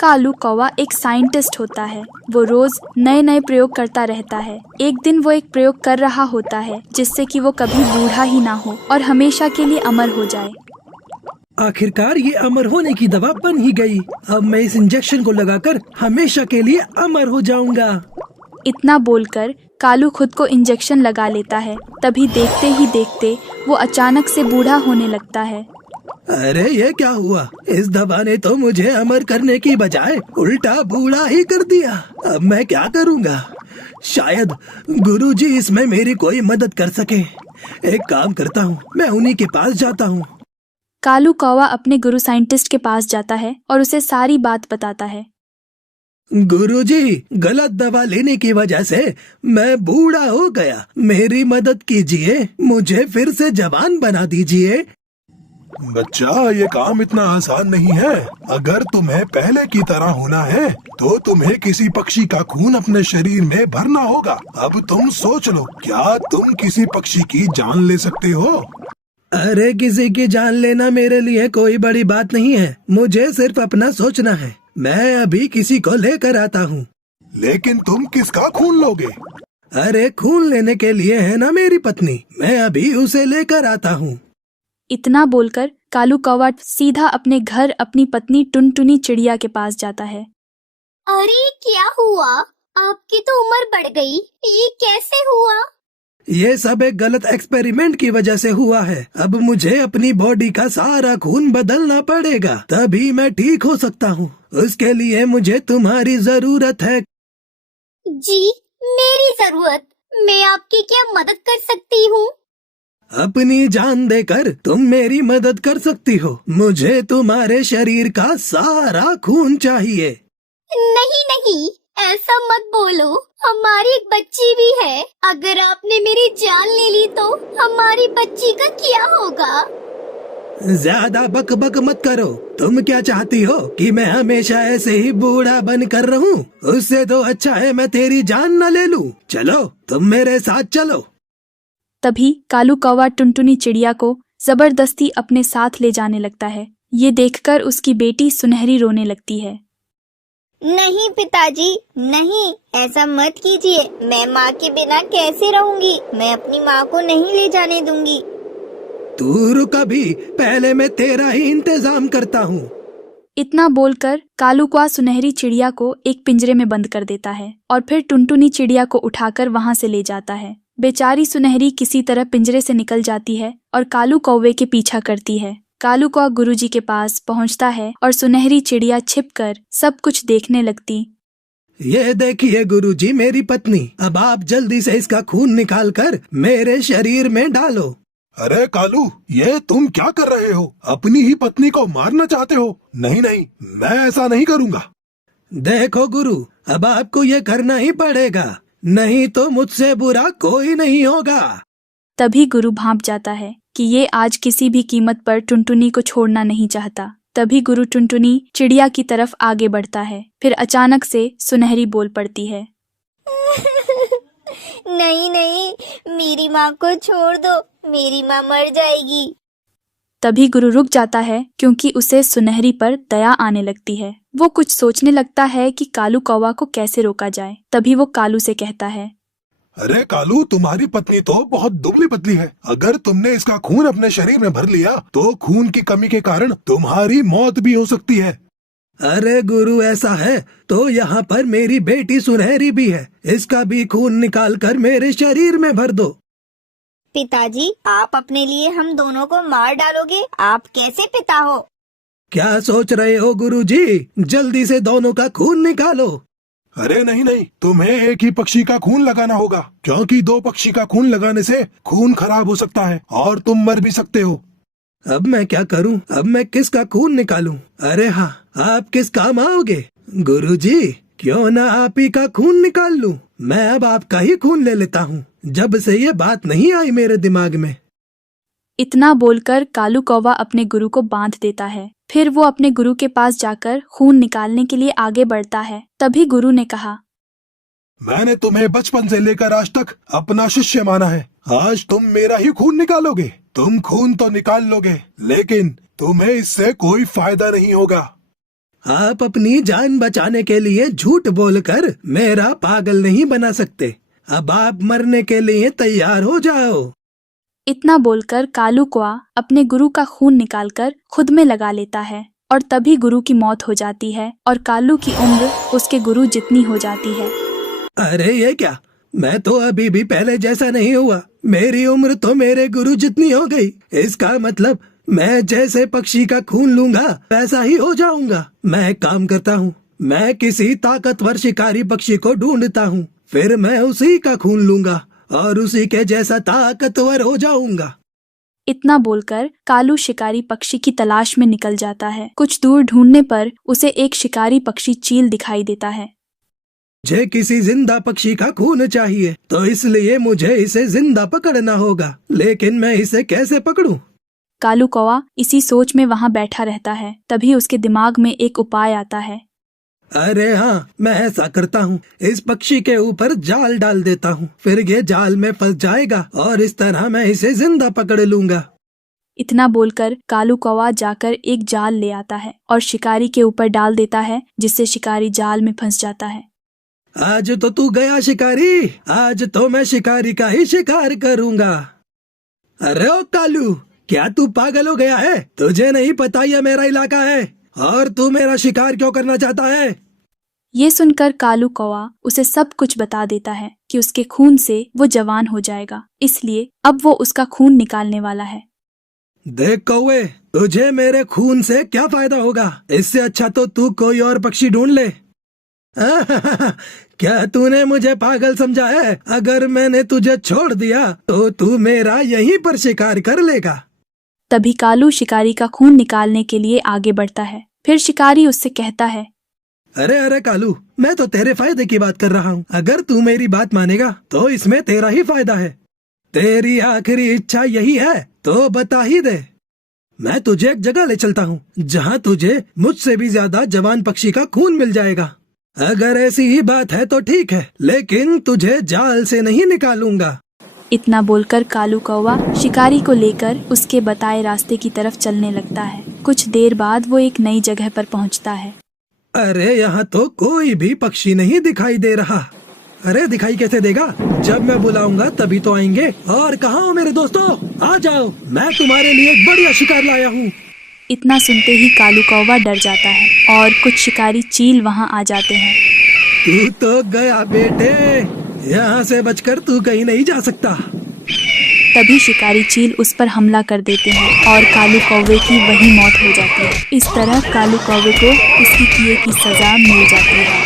कालू कौवा एक साइंटिस्ट होता है। वो रोज नए नए प्रयोग करता रहता है। एक दिन वो एक प्रयोग कर रहा होता है जिससे कि वो कभी बूढ़ा ही ना हो और हमेशा के लिए अमर हो जाए। आखिरकार ये अमर होने की दवा बन ही गई। अब मैं इस इंजेक्शन को लगाकर हमेशा के लिए अमर हो जाऊंगा। इतना बोलकर कालू खुद को इंजेक्शन लगा लेता है। तभी देखते ही देखते वो अचानक से बूढ़ा होने लगता है। अरे ये क्या हुआ? इस दवा ने तो मुझे अमर करने की बजाय उल्टा बूढ़ा ही कर दिया। अब मैं क्या करूंगा? शायद गुरुजी इसमें मेरी कोई मदद कर सके। एक काम करता हूँ, मैं उन्हीं के पास जाता हूँ। कालू कौवा अपने गुरु साइंटिस्ट के पास जाता है और उसे सारी बात बताता है। गुरुजी, गलत दवा लेने की वजह से मैं बूढ़ा हो गया। मेरी मदद कीजिए, मुझे फिर से जवान बना दीजिए। बच्चा, ये काम इतना आसान नहीं है। अगर तुम्हें पहले की तरह होना है तो तुम्हें किसी पक्षी का खून अपने शरीर में भरना होगा। अब तुम सोच लो, क्या तुम किसी पक्षी की जान ले सकते हो? अरे किसी की जान लेना मेरे लिए कोई बड़ी बात नहीं है। मुझे सिर्फ अपना सोचना है। मैं अभी किसी को लेकर आता हूँ। लेकिन तुम किसका खून लोगे? अरे खून लेने के लिए है ना मेरी पत्नी। मैं अभी उसे लेकर आता हूँ। इतना बोलकर कालू कौवा सीधा अपने घर अपनी पत्नी टुनटुनी चिड़िया के पास जाता है। अरे क्या हुआ? आपकी तो उम्र बढ़ गई, ये कैसे हुआ? ये सब एक गलत एक्सपेरिमेंट की वजह से हुआ है। अब मुझे अपनी बॉडी का सारा खून बदलना पड़ेगा, तभी मैं ठीक हो सकता हूँ। उसके लिए मुझे तुम्हारी जरूरत है। जी, मेरी जरूरत? मैं आपकी क्या मदद कर सकती हूँ? अपनी जान देकर तुम मेरी मदद कर सकती हो। मुझे तुम्हारे शरीर का सारा खून चाहिए। नहीं नहीं, ऐसा मत बोलो। हमारी एक बच्ची भी है। अगर आपने मेरी जान ले ली तो हमारी बच्ची का क्या होगा? ज्यादा बक बक मत करो। तुम क्या चाहती हो कि मैं हमेशा ऐसे ही बूढ़ा बन कर रहूं? उससे तो अच्छा है मैं तेरी जान न ले लूं। चलो, तुम मेरे साथ चलो। तभी कालू कौवा टुनटुनी चिड़िया को जबरदस्ती अपने साथ ले जाने लगता है। ये देखकर उसकी बेटी सुनहरी रोने लगती है। नहीं पिताजी, नहीं, ऐसा मत कीजिए। मैं माँ के बिना कैसे रहूंगी? मैं अपनी माँ को नहीं ले जाने दूंगी। तू रुक अभी, पहले मैं तेरा ही इंतजाम करता हूँ। इतना बोलकर कालू कौवा सुनहरी चिड़िया को एक पिंजरे में बंद कर देता है और फिर टुनटुनी चिड़िया को उठाकर वहाँ से ले जाता है। बेचारी सुनहरी किसी तरह पिंजरे से निकल जाती है और कालू कौवे के पीछा करती है। कालू कौवा गुरुजी के पास पहुंचता है और सुनहरी चिड़िया छिपकर सब कुछ देखने लगती। ये देखिए गुरुजी, मेरी पत्नी। अब आप जल्दी से इसका खून निकाल कर मेरे शरीर में डालो। अरे कालू, ये तुम क्या कर रहे हो? अपनी ही पत्नी को मारना चाहते हो? नहीं नहीं, मैं ऐसा नहीं करूँगा। देखो गुरु, अब आपको ये करना ही पड़ेगा, नहीं तो मुझसे बुरा कोई नहीं होगा। तभी गुरु भांप जाता है कि ये आज किसी भी कीमत पर टुनटुनी को छोड़ना नहीं चाहता। तभी गुरु टुनटुनी चिड़िया की तरफ आगे बढ़ता है। फिर अचानक से सुनहरी बोल पड़ती है। नहीं नहीं, मेरी माँ को छोड़ दो। मेरी माँ मर जाएगी। तभी गुरु रुक जाता है क्योंकि उसे सुनहरी पर दया आने लगती है। वो कुछ सोचने लगता है कि कालू कौवा को कैसे रोका जाए। तभी वो कालू से कहता है, अरे कालू, तुम्हारी पत्नी तो बहुत दुबली पतली है। अगर तुमने इसका खून अपने शरीर में भर लिया तो खून की कमी के कारण तुम्हारी मौत भी हो सकती है। अरे गुरु, ऐसा है तो यहाँ पर मेरी बेटी सुनहरी भी है। इसका भी खून निकाल कर मेरे शरीर में भर दो। पिताजी, आप अपने लिए हम दोनों को मार डालोगे? आप कैसे पिता हो? क्या सोच रहे हो गुरुजी? जल्दी से दोनों का खून निकालो। अरे नहीं नहीं, तुम्हें एक ही पक्षी का खून लगाना होगा, क्योंकि दो पक्षी का खून लगाने से खून खराब हो सकता है और तुम मर भी सकते हो। अब मैं क्या करूं? अब मैं किसका खून निकालूं? अरे हाँ, आप किस काम आओगे? गुरुजी, क्यों ना आप ही का खून निकाल लूं? मैं अब आपका ही खून ले लेता हूँ। जब से ये बात नहीं आई मेरे दिमाग में। इतना बोलकर कालू कौवा अपने गुरु को बांध देता है। फिर वो अपने गुरु के पास जाकर खून निकालने के लिए आगे बढ़ता है। तभी गुरु ने कहा, मैंने तुम्हें बचपन से लेकर आज तक अपना शिष्य माना है। आज तुम मेरा ही खून निकालोगे। तुम खून तो निकाल लोगे, लेकिन तुम्हें इससे कोई फायदा नहीं होगा। आप अपनी जान बचाने के लिए झूठ बोलकर मेरा पागल नहीं बना सकते। अब आप मरने के लिए तैयार हो जाओ। इतना बोलकर कालू कौआ अपने गुरु का खून निकालकर खुद में लगा लेता है और तभी गुरु की मौत हो जाती है और कालू की उम्र उसके गुरु जितनी हो जाती है। अरे ये क्या, मैं तो अभी भी पहले जैसा नहीं हुआ। मेरी उम्र तो मेरे गुरु जितनी हो गई। इसका मतलब मैं जैसे पक्षी का खून लूंगा वैसा ही हो जाऊंगा। मैं एक काम करता हूँ, मैं किसी ताकतवर शिकारी पक्षी को ढूंढता हूँ, फिर मैं उसी का खून लूंगा और उसी के जैसा ताकतवर हो जाऊंगा। इतना बोलकर कालू शिकारी पक्षी की तलाश में निकल जाता है। कुछ दूर ढूंढने पर उसे एक शिकारी पक्षी चील दिखाई देता है। मुझे किसी जिंदा पक्षी का खून चाहिए, तो इसलिए मुझे इसे जिंदा पकड़ना होगा, लेकिन मैं इसे कैसे पकड़ूं? कालू कौवा इसी सोच में वहां बैठा रहता है। तभी उसके दिमाग में एक उपाय आता है। अरे हाँ, मैं ऐसा करता हूँ, इस पक्षी के ऊपर जाल डाल देता हूँ, फिर ये जाल में फंस जाएगा और इस तरह मैं इसे जिंदा पकड़ लूंगा। इतना बोलकर कालू कौवा जाकर एक जाल ले आता है और शिकारी के ऊपर डाल देता है, जिससे शिकारी जाल में फंस जाता है। आज तो तू गया शिकारी, आज तो मैं शिकारी का ही शिकार करूंगा। अरे ओ कालू, क्या तू पागल हो गया है? तुझे नहीं पता ये मेरा इलाका है और तू मेरा शिकार क्यों करना चाहता है? ये सुनकर कालू कौवा उसे सब कुछ बता देता है कि उसके खून से वो जवान हो जाएगा, इसलिए अब वो उसका खून निकालने वाला है। देख कौवे, तुझे मेरे खून से क्या फायदा होगा? इससे अच्छा तो तू कोई और पक्षी ढूंढ ले। क्या तूने मुझे पागल समझा है? अगर मैंने तुझे छोड़ दिया तो तू मेरा यहीं पर शिकार कर लेगा। तभी कालू शिकारी का खून निकालने के लिए आगे बढ़ता है। फिर शिकारी उससे कहता है, अरे अरे कालू, मैं तो तेरे फायदे की बात कर रहा हूँ। अगर तू मेरी बात मानेगा तो इसमें तेरा ही फायदा है। तेरी आखिरी इच्छा यही है तो बता ही दे। मैं तुझे एक जगह ले चलता हूँ जहाँ तुझे मुझसे भी ज्यादा जवान पक्षी का खून मिल जाएगा। अगर ऐसी ही बात है तो ठीक है, लेकिन तुझे जाल से नहीं निकालूंगा। इतना बोलकर कालू कौवा शिकारी को लेकर उसके बताए रास्ते की तरफ चलने लगता है। कुछ देर बाद वो एक नई जगह पर पहुंचता है। अरे यहाँ तो कोई भी पक्षी नहीं दिखाई दे रहा। अरे दिखाई कैसे देगा? जब मैं बुलाऊंगा तभी तो आएंगे। और कहाँ हो मेरे दोस्तों? आ जाओ, मैं तुम्हारे लिए एक बढ़िया शिकार लाया हूँ। इतना सुनते ही कालू कौवा डर जाता है और कुछ शिकारी चील वहां आ जाते हैं। तू तो गया बेटे, यहाँ से बचकर तू कहीं नहीं जा सकता। तभी शिकारी चील उस पर हमला कर देते हैं और कालू कौवे की वही मौत हो जाती है। इस तरह कालू कौवे को उसकी किए की सजा मिल जाती है।